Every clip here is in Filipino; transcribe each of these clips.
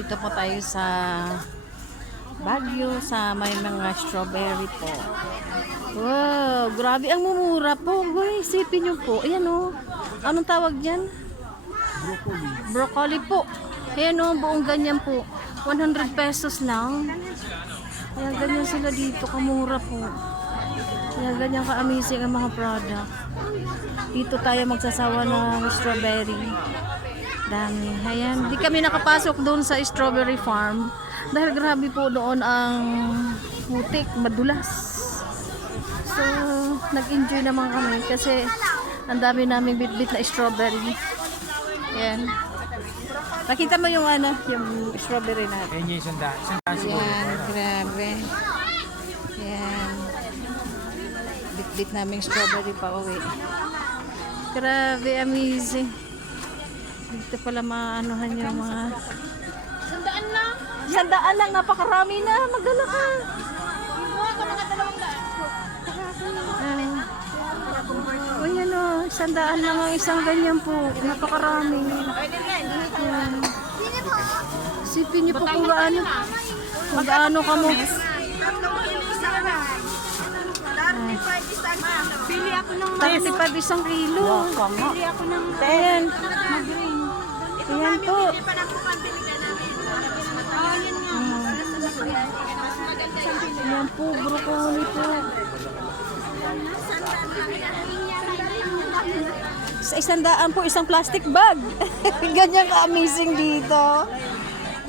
dito po tayo sa Baguio sa may mga strawberry po. Wow, grabe ang mumura po. Hoy, isipin niyo po. Ayan o. Anong tawag diyan? Broccoli. Broccoli po. Ayan o, buong ganyan po. 100 pesos lang. Kaya ganyan sila dito, kamura po. Kaya ganyan ka-amazing ang mga product. Dito tayo magsasawa ng strawberry. Dami. Ayan, di kami nakapasok doon sa strawberry farm. Dahil grabe po doon ang putik, madulas. So, nag-enjoy naman kami kasi ang dami naming bit-bit na strawberry. Ayan. Nakita mo yung ano, yung strawberry natin. Ayan yung isang siguro. Ayan, grabe. Ayan. Bit-bit naming strawberry pa uwi. Grabe, amazing. Dito pala maanuhan yung mga... Sandaan lang. Sandaan lang, napakarami na. Magdala ka. Buha ka mga 200. Uy, ano, sandaan lang ang isang ganyan po. Napakarami. Ayan. Sipin niyo po kung gaano. Kung gaano ka mo. Pili ako ng 35 isang kilo. Pili ako ng Ayan. mag-green. Ayan po. Ayan po, broccoli po. Sa isang daan po, isang plastic bag. Ganyan ka-amazing dito.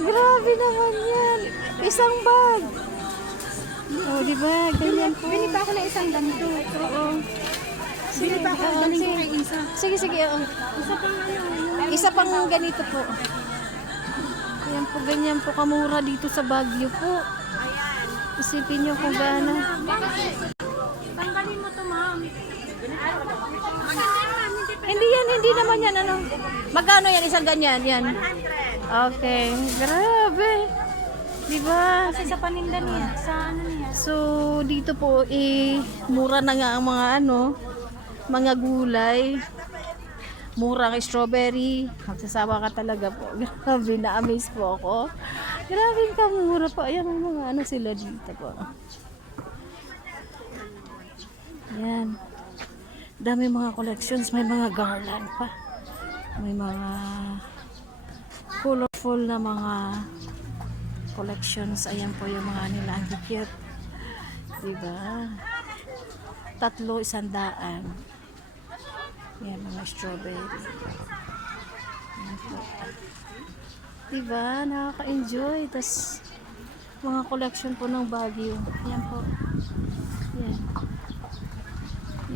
Grabe naman yan. Isang bag. O, diba? Ganyan po. Bili pa ako ng isang ganito. Oo. Bili pa ako ng ganito kay Isa. Sige, sige. Oo. Isa pang ano. Isa pang ganito po. Ayan po, ganyan po kamura dito sa Baguio po. Isipin nyo kung gaano. Tanggalin mo to, ma'am. Hindi yan, hindi naman yan. Ano? Magkano yan? Isang ganyan? Yan. Okay. Grabe. Diba? Kasi sa paninda niya, sa ano niya. So, dito po, mura na nga ang mga ano, mga gulay. Mura ang strawberry. Magsasawa ka talaga po. Grabe, na-amaze po ako. Grabe ka mura po. Ayan ang mga ano sila dito po. Ayan. Dami mga collections. May mga garland pa. May mga colorful na mga collections. Ayan po yung mga nila. Ang cute. Diba? 3, 100. Yan, mga strawberry. Yan po. Diba? Nakaka-enjoy. Tapos, mga collection po ng Baguio. Yan po. Yan.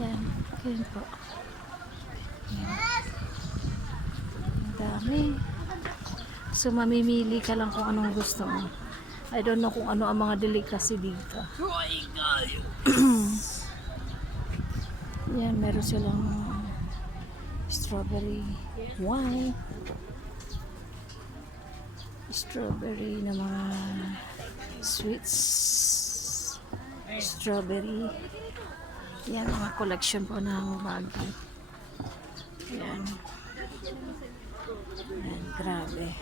Yan. Yan po. Yan. Ang dami. So, mamimili ka lang kung anong gusto mo. I don't know kung ano ang mga delicacy dito. Yan, meron silang strawberry wine, strawberry na mga sweets, strawberry. Yan, mga collection po ng Baguio. Yan. Yan, grabe.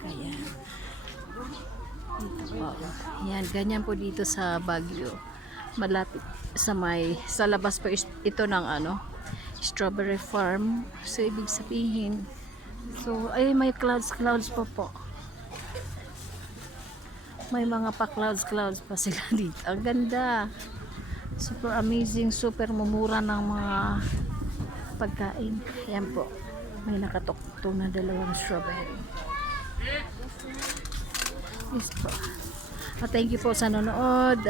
Kaya dito po. Yan, ganyan po dito sa Baguio. Malapit sa labas po ito ng ano, strawberry farm. So, ibig sabihin, so, ay may clouds pa po. May mga pa-clouds pa sila dito. Ang ganda. Super amazing, super mumura ng mga pagkain. Ayan po. May nakatuktong na 2 strawberry. Yes po. Thank you po sa nanonood.